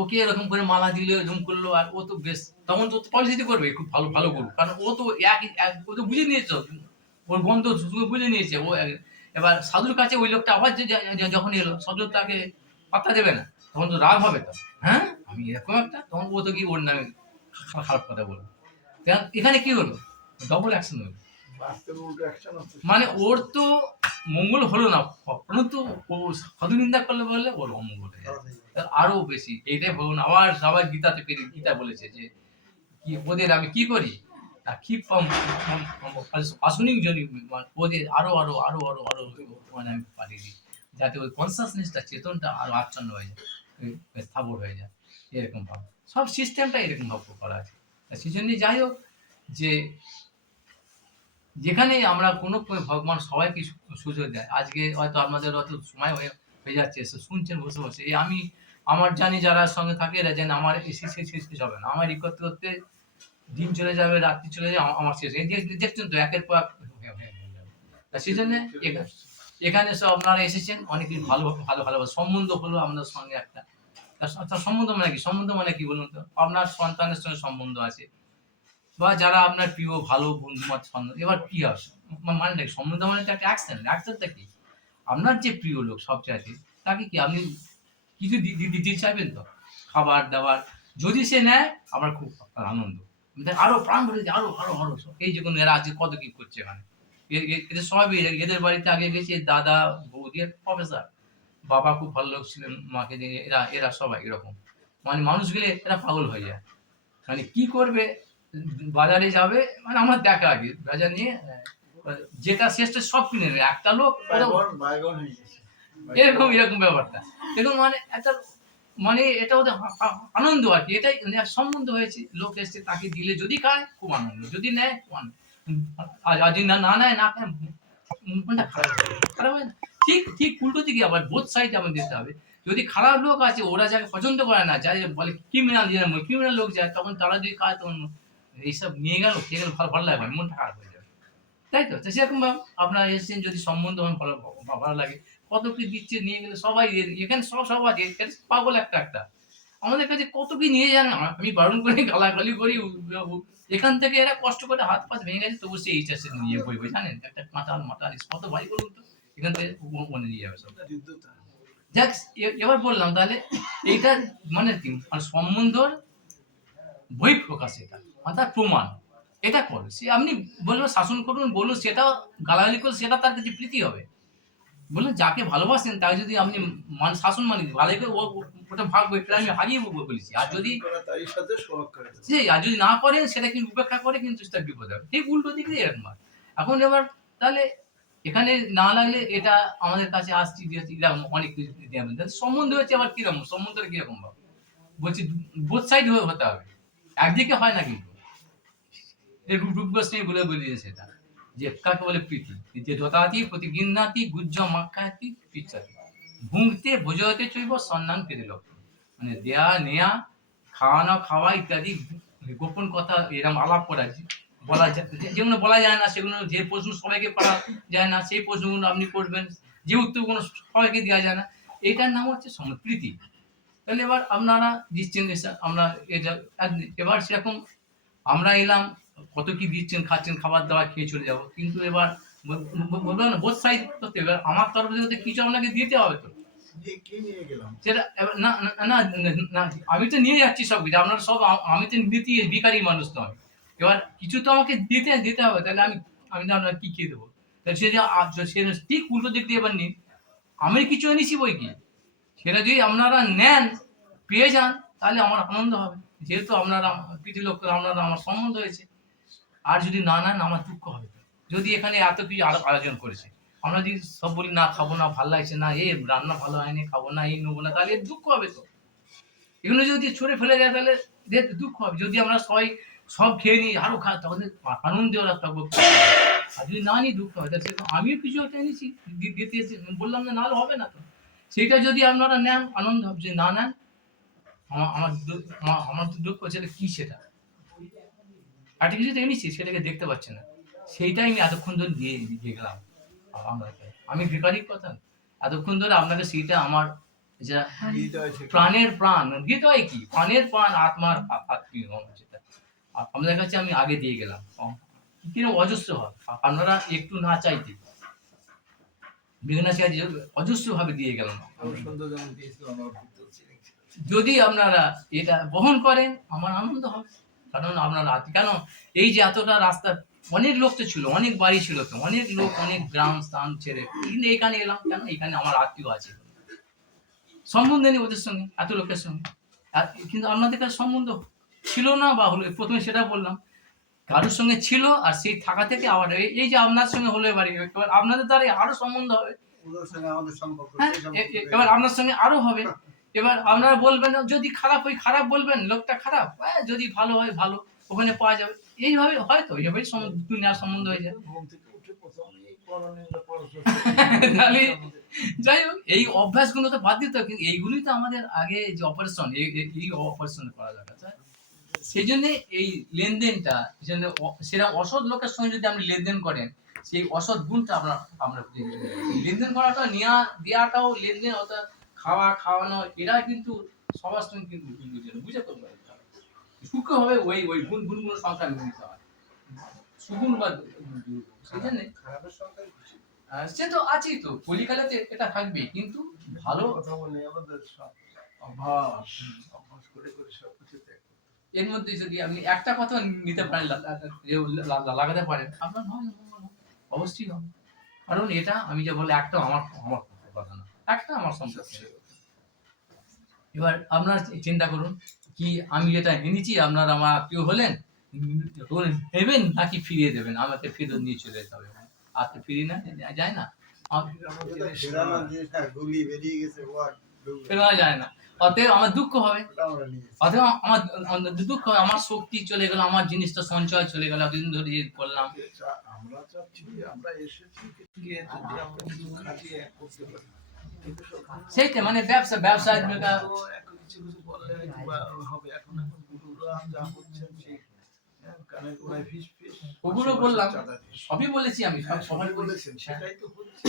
ওকে এরকম করে মালা দিল, এরকম করলো, আর ও তো বেশ তখন তো পলিসিটি করবে, খুব ভালো ভালো করুক, কারণ ও তো ও তো বুঝে নিয়েছে, ওর বন্ধ বুঝে নিয়েছে ও। এবার সাধুর কাছে ওই লোকটা আবার যখন এলো, সাধু তাকে পাত্তা দেবে না, তখন তো রাগ হবে, তো হ্যাঁ আমি এরকম একটা, তখন ও তো কি ওর নামে খারাপ কথা বলবো। এখানে কি হলো, ডবল অ্যাকশন হলো, বাস্তবে উল্টো অ্যাকশন হচ্ছে। মানে ওর তো মঙ্গল হলো না, পরন্তু ও সাধু নিন্দা করলে বললে ওর অমঙ্গল হয়ে যাবে, আরো বেশি। এইটাই ভগবান আবার সবাই গীতাতে পেরে গীতা বলেছে যে কি ওদের আমি কি করি, keep from আসুনিক জনি, ওদের আরো আরো আরো আরো আরো মানে আমি পাঠিয়ে দিই, যাতে ওই কনসাসনেসটা, চেতনটা আরো আচ্ছন্ন হয়ে যায়, স্থাবর হয়ে যায়, এরকম ভাব। সব সিস্টেমটা এরকম ভাব করা আছে। সেই জন্য যাই হোক, যে যেখানে আমরা কোনো ভগবান সবাইকে সুযোগ দেয়, আজকে হয়তো আপনাদের হয়তো সময় হয়ে যাচ্ছে, শুনছেন বসে বসে, আমি আমার জানি যারা সঙ্গে থাকে এরা জানে আমার শেষ হবে না, আমার করতে করতে দিন চলে যাবে, রাত্রি চলে যাবে, আমার শেষ দেখছেন তো একের পর তা সেই জন্য এখানে সব আপনারা এসেছেন, অনেকেই ভালো ভালো ভালো সম্বন্ধ হলো আপনার সঙ্গে একটা। তার সম্বন্ধ মানে কি, সম্বন্ধ মানে কি বলুন তো, আপনার সন্তানের সঙ্গে সম্বন্ধ আছে, বা যারা আপনার প্রিয় ভালো বন্ধু বান্ধব, এবার কি হয় মানে নাকি সম্বন্ধ মানে একটা অ্যাকশন, অ্যাকশনটা কি, আপনার যে প্রিয় লোক সবচাইতে, তাকে কি আপনি কিছু দিতে চাইবেন তো, খাবার দাবার, যদি সে নেয় আমার খুব আনন্দ, আরো প্রাণ ভরে যায়, আরো আরো আরো, এই যে কোনো এরা আছে কত কি করছে এখানে, এদের সবাই এদের বাড়িতে আগে গেছে দাদা বৌদি প্রফেসর, বাবা খুব ভালো লোক ছিলেন, মাকে নিয়ে এরা এরা সবাই এরকম, মানে মানুষ গেলে এরা পাগল হয়ে যায়, মানে কি করবে, বাজারে যাবে, মানে আমার দেখা আগে বাজার নিয়ে যেটা শেষটা সব কিনে নেবে, একটা লোক এরকম এরকম ব্যাপারটা, এরকম মানে একটা, মানে এটা ওদের আনন্দ আর কি, এটাই সম্বন্ধ হয়েছে, লোক এসছে তাকে দিলে যদি খায় খুব আনন্দ, যদি নেয় খুব আনন্দ, আর যদি না নেয় না খায় মনটা খারাপ হয় না। ঠিক ঠিক উল্টো দিকে আবার বোথ সাইড আমাদের দিতে হবে। যদি খারাপ লোক আছে, ওরা যাকে পছন্দ করে না, যাই বলে ক্রিমিনাল, ক্রিমিনাল লোক যায়, তখন তারা যদি খায়, তখন এইসব নিয়ে গেল খেয়ে গেল, ভালো লাগে, মনটা খারাপ হয়ে যাবে, তাই তো। সেরকম ভাবে আপনারা এসেছেন, যদি সম্বন্ধ ভালো ভালো লাগে, কত কি দিচ্ছে নিয়ে গেলে, সবাই এখানে সব আছে, পাগল একটা একটা আমাদের কাছে কত কি নিয়ে যান, আমি বারণ করি, গালাগালি করি, এখান থেকে এরা কষ্ট করে হাত পাত ভেঙে গেছে, তবু সে এইচএসে নিয়ে বইবে, জানেন একটা মাতাল মাতাল কত ভাই বলুন তো, এখান থেকে মনে নিয়ে যাবে সব। যাক, এবার বললাম তাহলে এইটা মানে কি, মানে সম্বন্ধর বই প্রকাশ, এটা অর্থাৎ প্রমাণ, এটা করে সে, আপনি বলবেন শাসন করুন বলুন, সেটা গালাগালি করুন, সেটা তার কাছে প্রীতি হবে। বলুন যাকে ভালোবাসেন তাকে যদি আপনি শাসন মানে ভালো করে ওটা ভাগ্য, এটা আমি হারিয়ে বলেছি। আর যদি তারই সাথে সোহাগ করে দেবে। সেই আর যদি না করেন সেটা কিন্তু উপেক্ষা করে কিন্তু সেটা বিপদ হবে। ঠিক উল্টো দিকে এরকম হয়। এখন এবার তাহলে এখানে না লাগলে এটা আমাদের কাছে আসছি যে এরকম অনেক কিছু দিয়ে হবে। তাহলে সম্বন্ধ হচ্ছে আবার কিরকম? সম্বন্ধটা কিরকম ভাবে? বলছি বোথ সাইড হতে হবে। একদিকে হয় না কিন্তু। এই রূপ গোস্বামী বলে দিয়েছে সেটা। যে কাকে বলে প্রীতি। যে দতাতি প্রতিগিন্নাতি গুজ্জ মাক্ষাতি পিচ্ছাতি। ভুঙ্কতে ভোজতে চৈব সন্ধান পেতে লক্ষ্য। মানে দেয়া নেয়া, খাওয়ানো খাওয়া ইত্যাদি গোপন কথা এরকম আলাপ করা বলা যায়, যেগুলো বলা যায় না সেগুলো, যে প্রশ্ন সবাইকে করা যায় না সেই প্রশ্নগুলো আপনি করবেন, যে উত্তরগুলো সবাইকে দেওয়া যায় না, এটার নাম হচ্ছে প্রীতি। তাহলে এবার আপনারা দিচ্ছেন আমরা এটা, এবার সেরকম আমরা এলাম, কত কি দিচ্ছেন খাচ্ছেন, খাবার দাবার খেয়ে চলে যাবো, কিন্তু এবার বলবো না বোথ সাইড করতে হবে। আমার তরফ থেকে কিছু আপনাকে দিতে হবে তো, সেটা না না না আমি তো নিয়ে যাচ্ছি সব কিছু, আপনারা সব, আমি তো নীতি ভিখারি মানুষ নয়, এবার কিছু তো আমাকে দিতে হবে, তাহলে আমি আমি তো আপনার কি খেয়ে দেবো? তাহলে সে ঠিক উল্টো দিক দিয়ে এবার নিন, আমি কিছু এনেছি বই কি, সেটা যদি আপনারা নেন পেয়ে যান তাহলে আমার আনন্দ হবে, যেহেতু আপনারা প্রীতি লোক, আপনারা আমার সম্বন্ধ হয়েছে। আর যদি না নেন আমার দুঃখ হবে। যদি এখানে এত কিছু আয়োজন করেছে, আমরা যদি সব বলি না খাবো না, ভালো লাগছে না, এই রান্না ভালো হয়নি, খাবো না, এই নেবো না, তাহলে দুঃখ হবে তো। এগুলো যদি ছড়ে ফেলে যায় তাহলে দুঃখ হবে। যদি আমরা সবাই সব খেয়ে নিই আরো খা, তখন আনন্দে ওরা থাকবো। আর যদি না নিই দুঃখ হয়, তাহলে আমিও কিছু একটা এনেছি দিতে বললাম না, নাহলে হবে না তো। সেইটা যদি আপনারা নেন আনন্দ হবে, যদি না নেন আমার তো দুঃখ, সেটা কি, সেটা একটা কিছু তো এনেছি সেটাকে দেখতে পাচ্ছে না, সেইটাই আমি এতক্ষণ ধরে দিয়ে দেখলাম আপনাকে। আমি ভিখারির কথা এতক্ষণ ধরে আপনাকে সেইটা আমার যা প্রাণের প্রাণ দিতে হয়, কি প্রাণের প্রাণ আত্মার আত্মীয় সেটা আপনাদের কাছে আমি আগে দিয়ে গেলাম, কিরকম অজস্র হয়, আপনারা একটু না চাইতে অজস্র ভাবে দিয়ে গেলাম। যদি আপনারা এটা বহন করেন আমার আনন্দ হবে, কারণ আপনারা কেন এই যে এতটা রাস্তা, অনেক লোক তো ছিল, অনেক বাড়ি ছিল তো, অনেক লোক অনেক গ্রাম স্থান ছেড়ে কিন্তু এখানে এলাম কেন, এখানে আমার আত্মীয় আছে, সম্বন্ধ নেই ওদের সঙ্গে, এত লোকের সঙ্গে, কিন্তু আপনাদের কাছে সম্বন্ধ ছিল না, বা হলো প্রথমে সেটা বললাম, কারোর সঙ্গে ছিল, আর সেই থাকা থেকে আবার এই যে আপনার সঙ্গে হলো, এবার আপনাদের দ্বারা আরো সম্বন্ধ হবে, এবার আপনার সঙ্গে আরো হবে। এবার আপনারা বলবেন যদি খারাপ হয় খারাপ বলবেন, লোকটা খারাপ, যদি ভালো হয় ভালো, ওখানে পাওয়া যাবে, এইভাবে হয়তো এইভাবেই দুনিয়ার সম্বন্ধ হয়ে যায়। যাই হোক, এই অভ্যাসগুলো তো বাদ দিতে হবে, কিন্তু এইগুলি তো আমাদের আগে যে অপারেশন, এই অপারেশন করা দরকার। সেই জন্য এই লেনদেনটা, সেটা অসৎ লোকের সঙ্গে যদি আপনি লেনদেন করেন, সেই অসৎ গুণটা আমরা লেনদেন করাটা, নেওয়া দেওয়াটাও লেনদেন, অর্থাৎ খাওয়ানো, এরা কিন্তু সবার সঙ্গে কিন্তু বুঝে তো সূক্ষ্ম হবে, ওই গুণগুলো সংখ্যা নিতে হয়, সুগুণ বা সেই জন্য সে তো আছেই তো, কলিকালেতে এটা থাকবে, কিন্তু ভালো কথা বলে আমাদের অভ্যাস করে সবকিছু এর মধ্যে যদি আপনি একটা কথা নিতে পারেন, লাগাতে পারেন, আপনার অবশ্যই হবে। কারণ এটা আমি যে বলে একটা আমার আমার কথা না, একটা আমার সম্পর্ক। এবার আপনার চিন্তা করুন, কি আমি যেটা এনেছি আপনার আমার আত্মীয় হলেন, নেবেন নাকি ফিরিয়ে দেবেন, আমাকে ফেরত নিয়ে চলে যেতে হবে, আর তো ফিরিয়ে না যায় না, ফেরা যায় না, অতএব আমার দুঃখ হবে, অতএব আমার দুঃখ হবে, আমার শক্তি চলে গেল, আমার জিনিসটা সঞ্চয় চলে গেল, এতদিন ধরে করলাম। আমরা চাচ্ছি আমরা এসেছি সেইটা মানে ব্যবসা কিছু বললে হবে, এখন গুরুরা যা হচ্ছেন সেই ওগুলো বললাম, সবই বলেছি আমি, সবাই বলেছেন, সেটাই তো হচ্ছে,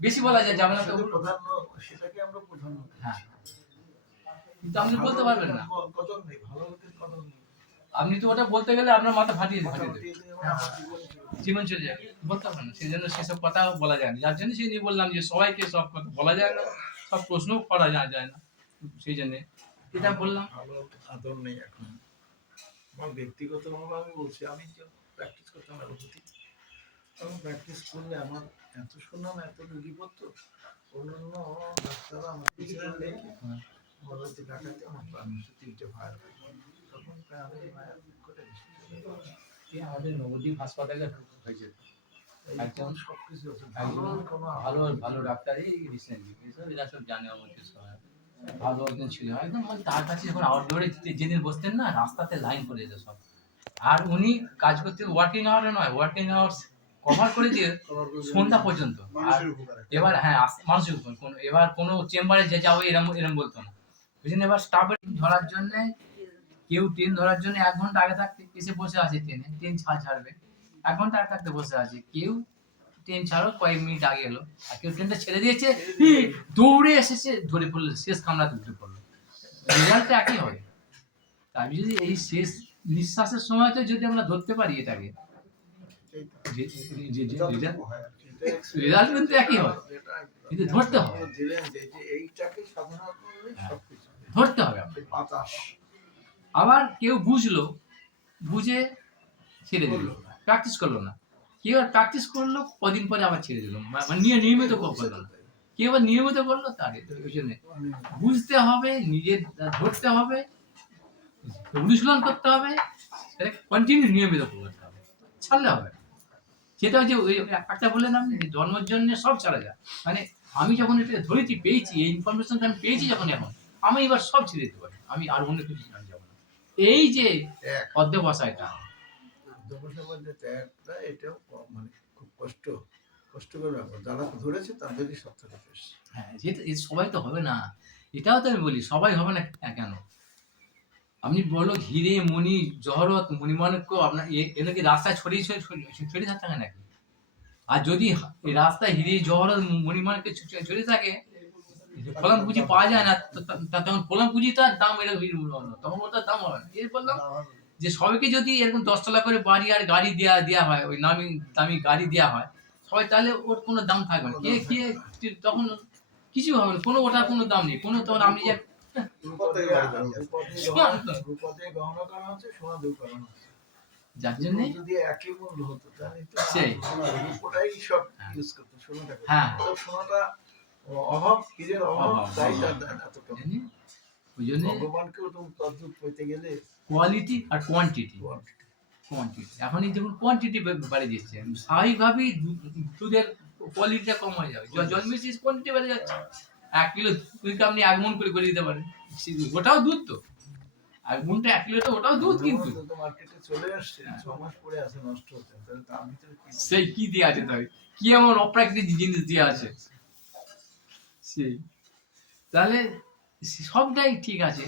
বেশি বলা যায় যাবে না তো, সেটাকে আমরা প্রধান, হ্যাঁ, কিন্তু আপনি বলতে পারবেন না, কদর নেই, ভালো লোকের কদর নেই, আপনি তো ওটা বলতে গেলে আপনার মাথা ফাটিয়ে জীবন চলে যাবে, বলতে পারবেন না, সেই জন্য সেসব কথা বলা যায় না, যার জন্য সেই নিয়ে বললাম যে সবাইকে সব কথা বলা যায় না, সব প্রশ্ন করা যায় না, সেই জন্য এটা বললাম। ভালো আদর নেই এখন, আমার ব্যক্তিগত ভাবে আমি বলছি, আমি যে প্র্যাকটিস করতাম অ্যালোপ্যাথি, আমি প্র্যাকটিস করলে আমার এত সুনাম, এত রোগী পড়তো, অন্যান্য ডাক্তাররা আমাকে ছিলেন দেখে বলো যে ঢাকাতে আমার প্রাণের 3টে ফায়ার তখন প্রায় আমি মায়ের করে আমাদের নবদ্বীপ হাসপাতালে হয়েছে একদম সবকিছু আছে একজন ভালো ভালো ডাক্তারই রিসেন্টলি এরা সব জানে আমাদের সবাই ভালো একজন ছিল একদম মানে তার কাছে যখন আউটডোরে যেদিন বসতেন না রাস্তাতে লাইন করে যেত সব আর উনি কাজ করতে ওয়ার্কিং আওয়ারে নয় ওয়ার্কিং আওয়ার্স কভার করে দিয়ে সন্ধ্যা পর্যন্ত আর এবার হ্যাঁ মানুষের উপর কোনো এবার কোনো চেম্বারে যে যাবো এরম এরম বলতো না ওই জন্য এবার স্টাফের ধরার জন্য কেউ ট্রেন ধরার জন্য 1 ঘন্টা আগে থাকতে এসে বসে আছে ট্রেনে ট্রেন ছাড়বে 1 ঘন্টা আগে থাকতে বসে আছে কেউ ট্রেন ছাড়ো কয়েক মিনিট আগে এলো আর কেউ ট্রেনটা ছেড়ে দিয়েছে দৌড়ে এসেছে ধরে পড়লো শেষ কামড়াতে উঠে পড়লো রেজাল্ট একই হবে আমি যদি এই শেষ নিঃশ্বাসের সময়তে যদি আমরা ধরতে পারি এটাকে রেজাল্ট কিন্তু একই হয় কিন্তু ধরতে হবে ধরতে হবে আবার কেউ বুঝলো বুঝে ছেড়ে দিল প্র্যাকটিস করলো না কেউ আর প্র্যাকটিস করলো কদিন পরে আবার ছেড়ে দিল মানে নিয়মিত করলো না কেউ আবার নিয়মিত করলো তাকে ওই জন্য বুঝতে হবে নিজের ধরতে হবে অনুশীলন করতে হবে কন্টিনিউ নিয়মিত করতে হবে ছাড়লে হবে সেটা হচ্ছে ওই একটা বললেন আপনি জন্মের জন্য সব ছাড়া যায় মানে আমি যখন এটা ধরেছি পেয়েছি এই ইনফরমেশনটা আমি পেয়েছি যখন এখন আমি এবার সব ছেড়ে দিতে পারি আমি আর অন্য কিছু জানি যাব না এই যে অধ্যবসায়টা এটাও মানে খুব কষ্টকর ব্যাপার যারা ধরেছে তাদেরই সব থেকে বেশি হ্যাঁ যেটা সবাই তো হবে না এটাও তো আমি বলি সবাই হবে না কেন আপনি বলো হিরে মণি জহরত মণিমাণিক্য আপনার এগুলো কি রাস্তায় ছড়িয়ে ছড়িয়ে থাকতে হয় নাকি আর যদি এই রাস্তায় হিরে জহরত মণিমাণিক্য ছড়িয়ে থাকে ফলন পুঁজি পাওয়া যায় না তখন ফলন পুঁজি তার দাম তখন ওটার দাম হবে না এই বললাম যে সবাইকে যদি এরকম 10 তলা করে বাড়ি আর গাড়ি দেওয়া হয় ওই নামি দামি গাড়ি দেওয়া হয় সবাই তাহলে ওর কোনো দাম থাকবে না কে তখন কিছু হবে না কোনো ওটার কোনো দাম নেই কোনো তখন আপনি যে যার জন্য যদি একই মূল্য হতো তাহলে ওটাই সব ইউজ করতো সোনাটাকে সোনাটা অভাব কিরের অভাব তাই ওই জন্য ভগবানকেও তুমি তদ্রুপ পেতে গেলে কোয়ালিটি আর কোয়ান্টিটি এখন এই যেমন কোয়ান্টিটি বাড়ে দিচ্ছে স্বাভাবিকভাবেই দুধের কোয়ালিটিটা কম হয়ে যাবে জন্মেছিস কোয়ান্টিটি বেড়ে যাচ্ছে 1 কিলো দুধকে আপনি 1 মণ করে দিতে পারেন ওটাও দুধ তো 1 মণটা 1 কিলো তো ওটাও দুধ কিন্তু মার্কেটে চলে আসছে 6 মাস পরে আছে নষ্ট হচ্ছে তাহলে তার ভিতরে সেই কি দিয়ে আছে তাই কি এমন অপ্রাকৃতিক জিনিস দিয়ে আছে সেই তাহলে সবটাই ঠিক আছে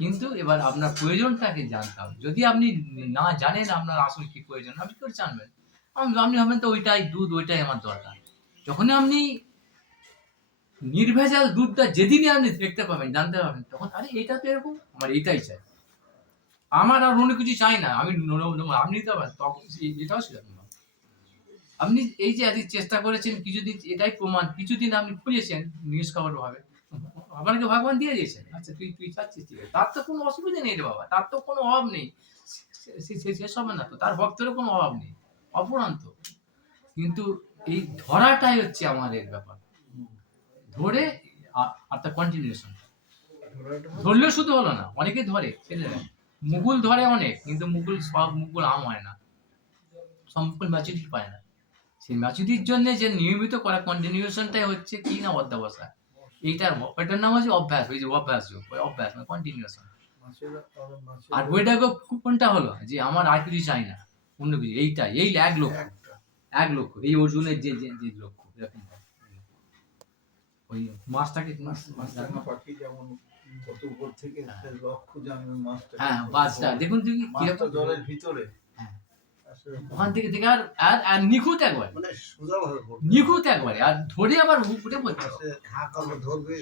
কিন্তু এবার আপনার প্রয়োজনটাকে জানতে হবে যদি আপনি না জানেন আপনার আসলে কি প্রয়োজন আপনি কি করে জানবেন আপনি ভাবেন তো ওইটাই দুধ ওইটাই আমার দরকার যখনই আপনি নির্ভেজাল দুধটা যেদিনই আপনি দেখতে পাবেন জানতে পারবেন তখন আরে এটা তো এরকম আমার এইটাই চাই আমার আর অন্য কিছু চাই না আমি আপনি তো তখন এটাও সেরকম আপনি এই যে এত চেষ্টা করেছেন কিছুদিন এটাই প্রমাণ কিছুদিন আপনি খুঁজেছেন নিউজ খবর ভাবে আপনাকে ভগবান দিয়ে দিয়েছেন আচ্ছা তুই চাচ্ছিস ঠিক আছে তার তো কোনো অসুবিধা নেই রে বাবা তার তো কোনো অভাব নেই শেষ হবে না তো তার ভক্তেরও কোনো অভাব নেই অপরান্ত কিন্তু এই ধরাটাই হচ্ছে আমাদের ব্যাপার ধরে আর তার কন্টিনিউশন ধরলেও শুধু হলো না অনেকে ধরে ছেলেরা মুকুল ধরে অনেক কিন্তু সব মুকুল আম হয় না সব মুকুল ম্যাচুরিটি পায় না সেই ম্যাচুরিটির জন্য যে নিয়মিত করা কন্টিনিউশনটাই হচ্ছে কি না অধ্যবসায় ওইটার নাম হচ্ছে অভ্যাস ওই যে অভ্যাস মানে কন্টিনিউশন আর ওইটা কোনটা হলো যে আমার আর কিছু চাই না অন্য কিছু এইটাই এই 1 লক্ষ এই অর্জুনের যে লক্ষ্য এরকম ওই মাছটাকে পাখি যেমন কত উপর থেকে লক্ষ্য জানবে মাছটা বাসটা দেখুন তুমি কিরকম জলের ভিতরে ওখান থেকে আর নিখুঁত একবার মানে সোজাভাবে নিখুঁত একবারে আর ধরে আবার উঠে পড়ছে ধরবে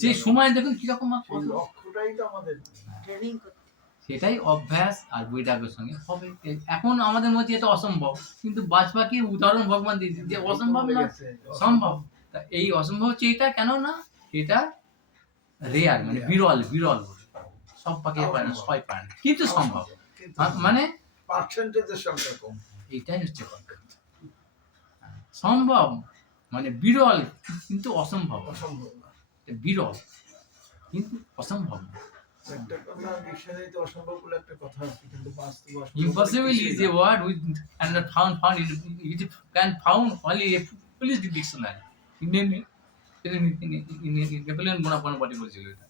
সেই সময় দেখুন কিরকম লক্ষ্যটাই তো আমাদের ট্রেনিং সেটাই অভ্যাস আর বৈরাগ্যের সঙ্গে হবে এখন আমাদের মধ্যে এটা অসম্ভব কিন্তু বাজপাখি উদাহরণ ভগবান দিয়েছে যে অসম্ভব না সম্ভব এই অসম্ভব হচ্ছে এটা কেন না এটা রেয়ার মানে বিরল সব পাখি পায় না সবাই পায় না কিন্তু সম্ভব মানে পার্সেন্টেজের সংখ্যা কম এটাই হচ্ছে সম্ভব মানে বিরল কিন্তু অসম্ভব, অসম্ভব না। এটা বিরল কিন্তু অসম্ভব না। একটা কথা ডিকশনারিতে অসম্ভব বলে একটা কথা আছে, কিন্তু বাস্তবে অসম্ভব বলে Impossible কিছুই is না। a word which cannot found it can found only a police dictionary. Napoleon Bonaparte বলছিল এটা।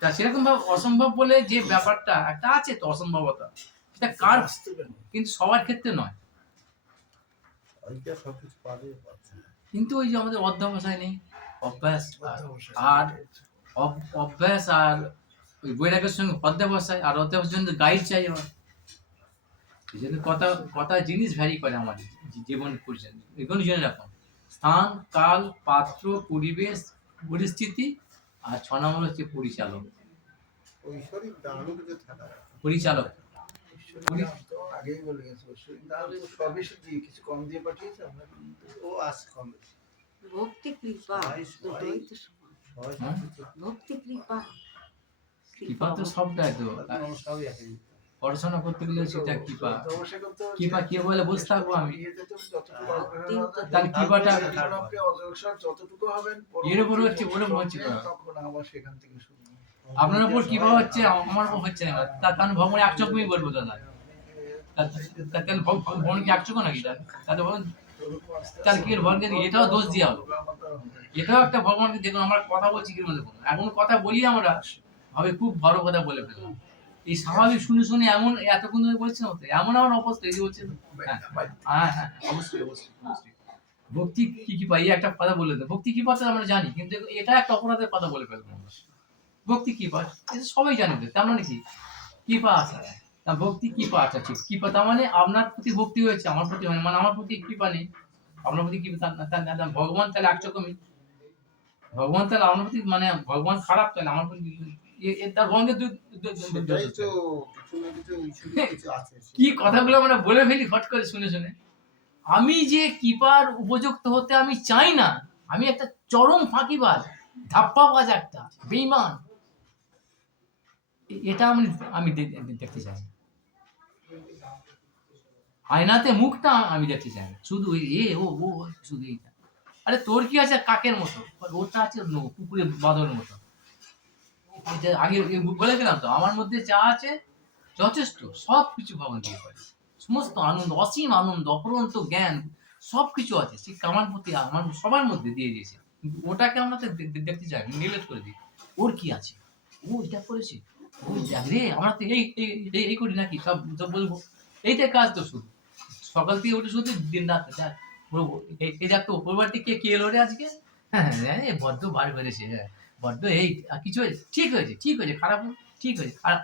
তা সেরকম ভাবে অসম্ভব বলে যে ব্যাপারটা একটা আছে তো অসম্ভবতা, সেটা কার, বাস্তবে না। কিন্তু সবার ক্ষেত্রে নয়। ওইটা সবকিছু পারে পাচ্ছে না। কিন্তু ওই যে আমাদের অধ্যবসায় নেই, অভ্যাস অধ্যবসায়। আর অভ্যাস আর ওই বৈরাগের সঙ্গে অধ্যবসায়, আর অধ্যবসায়ের জন্য গাইড চাই আমার। এই জন্য কথা জিনিস ভ্যারি করে আমাদের জীবন পরিচালনা। এগুলো জেনে রাখুন, স্থান, কাল, পাত্র, পরিবেশ, পরিস্থিতি, আর 6 নম্বর হচ্ছে পরিচালক। ঐশ্বরিক দানও কিছু থাকা পরিচালক ঈশ্বরের নাম তো আগেই বলে গেছে, ঈশ্বরের নাম তো সবই দিয়ে কিছু কম দিয়ে পাঠিয়েছে আমরা, কিন্তু ও আছে কম বেশি। ভক্তি কৃপা দুটোই তো সমান। সবাই হ্যাঁ? সবকিছু ভক্তি কৃপা কৃপা তো সবটাই তো, সবই একই। পড়াশোনা করতে গেলে সেটা কৃপা। অধ্যবসায় করতে হবে। কৃপা কে বলে বসে থাকবো আমি? ইয়েতে তো যতটুকু অগ্রহণ হবে, তাহলে কৃপাটা আপনি অগ্রসর যতটুকু হবেন, এর উপর হচ্ছে, ওর উপর হচ্ছে না। তখন আবার সেখান থেকে শুরু হবে। আপনার উপর কৃপা হচ্ছে, আমার উপর হচ্ছে না, তার কারণ ভগবান এক চোখই বলবো দাদা। তাহলে ভগবান কি এক চোখ নাকি? তাহলে বলুন, তাহলে কি ভগবানকে এটাও দোষ দিয়ে হলো? এটাও একটা ভগবানকে দেখুন, আমরা কথা বলছি কি দেখুন, এখন কথা বলি আমরা ভাবে খুব বড় কথা বলে ফেললাম। এই স্বাভাবিক শুনে শুনে এমন এতক্ষণ ধরে বলছেন হতে এমন আমার অবস্থা এই যে বলছেন। হ্যাঁ, অবশ্যই অবশ্যই অবশ্যই। ভক্তি কি পাই একটা কথা বলে দেয়, ভক্তি কি পাচ্ছে আমরা জানি, কিন্তু এটা একটা অপরাধের কথা বলে ফেলবো আমরা। ভক্তি কি পায় এটা সবাই জানে, তার মানে কি পা আছে, তা ভক্তি কি পা আছে, ঠিক কি পা তার মানে আপনার প্রতি ভক্তি হয়েছে, আমার প্রতি হয়, মানে আমার প্রতি কৃপা নেই, আপনার প্রতি কি ভগবান তাহলে একচকমই, ভগবান তাহলে আমার প্রতি মানে ভগবান খারাপ, তাহলে আমার প্রতি তার ভগবানকে সেটাই তো কিছু না কিছু ঐশ্বরিক কিছু আছে। কি কথাগুলো আমরা বলে ফেলি ফট করে শুনে শুনে। আমি যে কৃপার উপযুক্ত হতে আমি চাই না, আমি একটা চরম ফাঁকিবাজ, ধাপ্পাবাজ, একটা বেঈমান, এটা আমি দেখতে চাই না। আয়নাতে মুখটা আমি দেখতে চাই না, শুধু ও শুধু এইটা। আরে তোর কি আছে কাকের মতো, ওটা আছে কুকুরের বাঁদরের মতো। আগে বলে গেলাম তো, আমার মধ্যে যা আছে যথেষ্ট, সব কিছু ভগবান দিয়ে পারে, সমস্ত আনন্দ, অসীম আনন্দ, অপরন্ত জ্ঞান, সবকিছু আছে, ঠিক আমার প্রতি আমার সবার মধ্যে দিয়ে দিয়েছে, কিন্তু ওটাকে আমরা তো দেখতে চাই, নেগলেক্ট করে দিই। ওর কি আছে, ও এটা করেছে, ও দেখ রে, আমরা তো এই করি নাকি, সব বলবো, এইটাই কাজ তো শুধু সকাল থেকে উঠে শুধু দিন রাত দেখ বলবো, এই দেখ তো ওর বাড়িতে কে এলো রে আজকে, হ্যাঁ বড্ড বার করেছে, হ্যাঁ বড্ড এই কিছু হয়েছে, ঠিক হয়েছে, খারাপ ঠিক হয়েছে, আর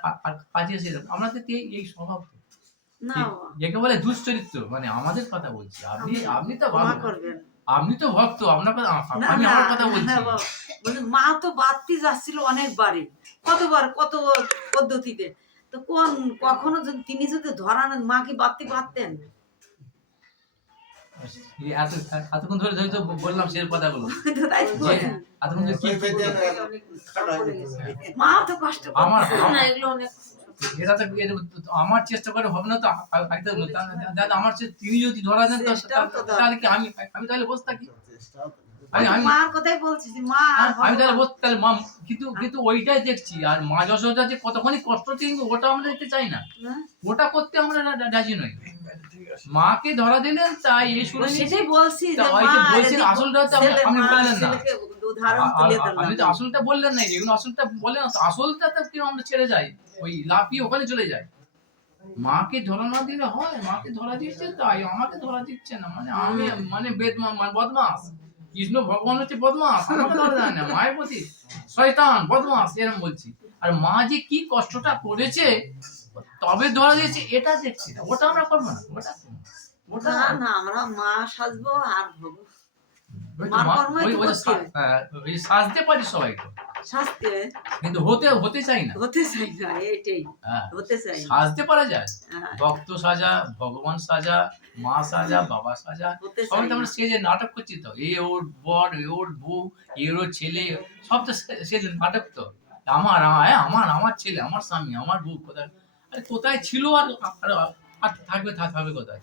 কাজে সেরকম আমরা তো এই স্বভাব, না একে বলে দুশ্চরিত্র, মানে আমাদের কথা বলছি, আপনি তো ক্ষমা ভালো, করবেন। আপনি তো ভক্ত, আপনার কথা না, আমি না, আমার কথা বলছি। হ্যাঁ, বলছি, মা তো বাড়তি যাচ্ছিল অনেকবারই, কতবার কত পদ্ধতিতে, তো কখনো তিনি যদি ধরান মা কি বাড়তি পারতেন? এতক্ষণ ধরে তো বললাম সে কথাগুলো, তো তাই তো বলছি। এতক্ষণ ধরে কি মা তো কষ্ট আমার করতেন না, এগুলো অনেক এটা তো আমার চেষ্টা করে হবে না তো, দাদা আমার তিনি যদি ধরা দেন তাহলে কি আমি তাহলে বসে থাকি, মার কথাই বলছি যে মা আর আমি তাহলে ভগবান- বসে তাহলে কিন্তু ওইটাই দেখছি, আর মা যশোদা যে কতখানি কষ্ট হচ্ছে, কিন্তু ওটা আমরা দেখতে চাই না, হ্যাঁ? ওটা করতে আমরা রাজি নই। মাকে ধরা দিলেন তাই এই শুনে সেটাই বলছি যে তা মা ওই যে বলছেন, যদি আসলটা হচ্ছে ছেলে- আপনি মা বললেন না। ছেলেকে উদাহরণ তুলে ধরলাম। আপনি তো আসলটা বললেন না, এগুলো আসলটা বললেন না তো, আসলটা তো কেউ আমরা ছেড়ে যাই, ওই লাফিয়ে ওখানে চলে যায়। মাকে ধরা না দিলে হয়, মাকে ধরা দিচ্ছে তাই আমাকে ধরা দিচ্ছে না, মানে আমি মানে বদমাস, কৃষ্ণ ভগবান হচ্ছে বদমাস, আমাকে ধরা যায় না, মায়ের প্রতি শয়তান বদমাস এরকম বলছি, আর মা যে কি কষ্টটা করেছে তবে ধরা দিয়েছে, এটা দেখছি না, ওটা আমরা করবো না, ওটা না না আমরা মা সাজবো আর ভগবান ওই তো মার মা- কর্মই তো ওই করতে। ওই সাজতে পারি সবাই তো, শাস্তি কিন্তু হতে চাই না। হতে চাই না, এইটাই হ্যাঁ, হতে চাই না। সাজতে পারা যায়, হ্যাঁ, ভক্ত সাজা, ভগবান সাজা, মা সাজা, বাবা সাজা, হতে সবাই চাই তো আমরা না। স্টেজে নাটক করছি তো, এ ওর বর, এ ওর বউ, এর ওর ছেলে, সব তো স্টেজে নাটক তো, আমার ছেলে, আমার স্বামী, আমার বউ কোথায়, আরে কোথায় ছিল, আর থাকবে কোথায়,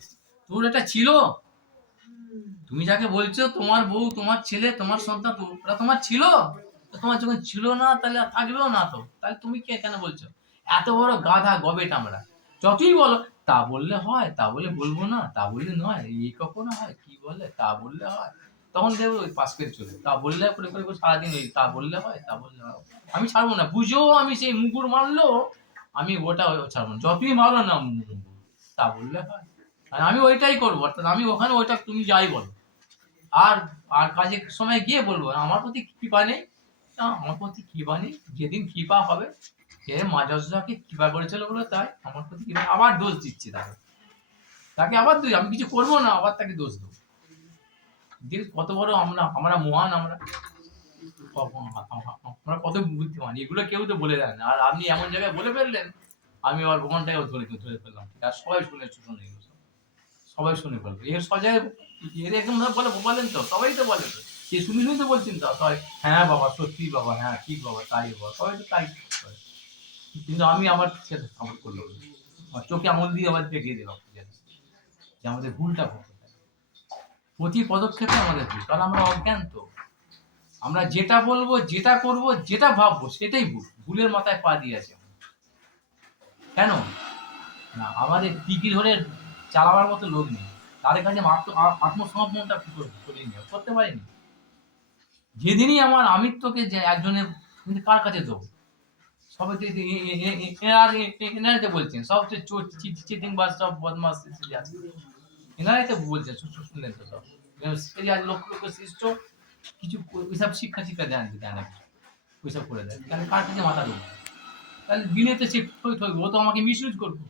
তোর এটা ছিল, তুমি যাকে বলছো তোমার বউ, তোমার ছেলে, তোমার সন্তান, তো ওরা তোমার ছিল? তো তোমার যখন ছিল না তাহলে আর থাকবেও না তো, তাহলে তুমি কে কেন বলছো? এত বড় গাধা গবেট আমরা, যতই বলো তা বললে হয়, তা বলে বলবো না, তা বললে নয়, এই কখনো হয়, কি বলে তা বললে হয়, তখন দেখবো ওই পাশ করে চলে, তা বললে করে করে করে সারাদিন ওই তা বললে হয়, তা বললে হয়। আমি ছাড়বো না, বুঝো আমি সেই মুগুর মারলো, আমি ওটা ছাড়বো না, যতই মারো না মুগুর, তা বললে হয়। আর আমি ওইটাই করবো, অর্থাৎ আমি ওখানে ওইটা তুমি যাই বলো। আর আর কাজের সময় গিয়ে বলবো আমার প্রতি কৃপা নেই, না আমার প্রতি কৃপা নেই, যেদিন কৃপা হবে, সে মা যশোদাকে কৃপা করেছিল বলে তাই আমার প্রতি কৃপা, আবার দোষ দিচ্ছি তাকে আবার দোষ, আমি কিছু করবো না আবার তাকে দোষ দেবো। যে কত বড় আমরা মহান, আমরা কত বুদ্ধিমান, এগুলো কেউ তো বলে দেয় না, আর আপনি এমন জায়গায় বলে ফেললেন, আমি আবার ভগবানটাকে ধরে ফেললাম, আর সবাই শুনে এগুলো সবাই শুনে ফেলবে, এর সজায় এর একদম বলেন তো, সবাই তো বলে তো, সে শুনে তো বলছেন তো সবাই, হ্যাঁ বাবা সত্যি বাবা, হ্যাঁ ঠিক বাবা, তাই বাবা, সবাই তো তাই করে। কিন্তু আমি আবার সেটা সাপোর্ট করলাম, আমার চোখে আঙুল দিয়ে আবার দেখিয়ে দিলাম যে আমাদের ভুলটা কোথায়। প্রতি পদক্ষেপে আমাদের ভুল, কারণ আমরা অজ্ঞান তো, আমরা যেটা বলবো, যেটা করব, যেটা ভাববো সেটাই ভুল, ভুলের মাথায় পা দিয়ে আছে। কেন না আমাদের টিকি ধরে চালাবার মতো লোক নেই, তাদের কাছে আত্মসমর্পণটা করতে পারিনি। যেদিনই আমার আমিত্বকে যে একজনের, কিন্তু কার কাছে দেবো, সবাই তো এনারাই তো বলছেন সবচেয়ে চোর চিটিং বাজ সব বদমাস এনারাই তো বলছেন, শুনলেন তো সব, সেই আজ লক্ষ লক্ষ শিষ্য কিছু ওইসব শিক্ষা দেয় না, ওইসব করে দেয়, তাহলে কার কাছে মাথা দেবো? তাহলে দিনে তো সে ও তো আমাকে মিসইউজ করবো।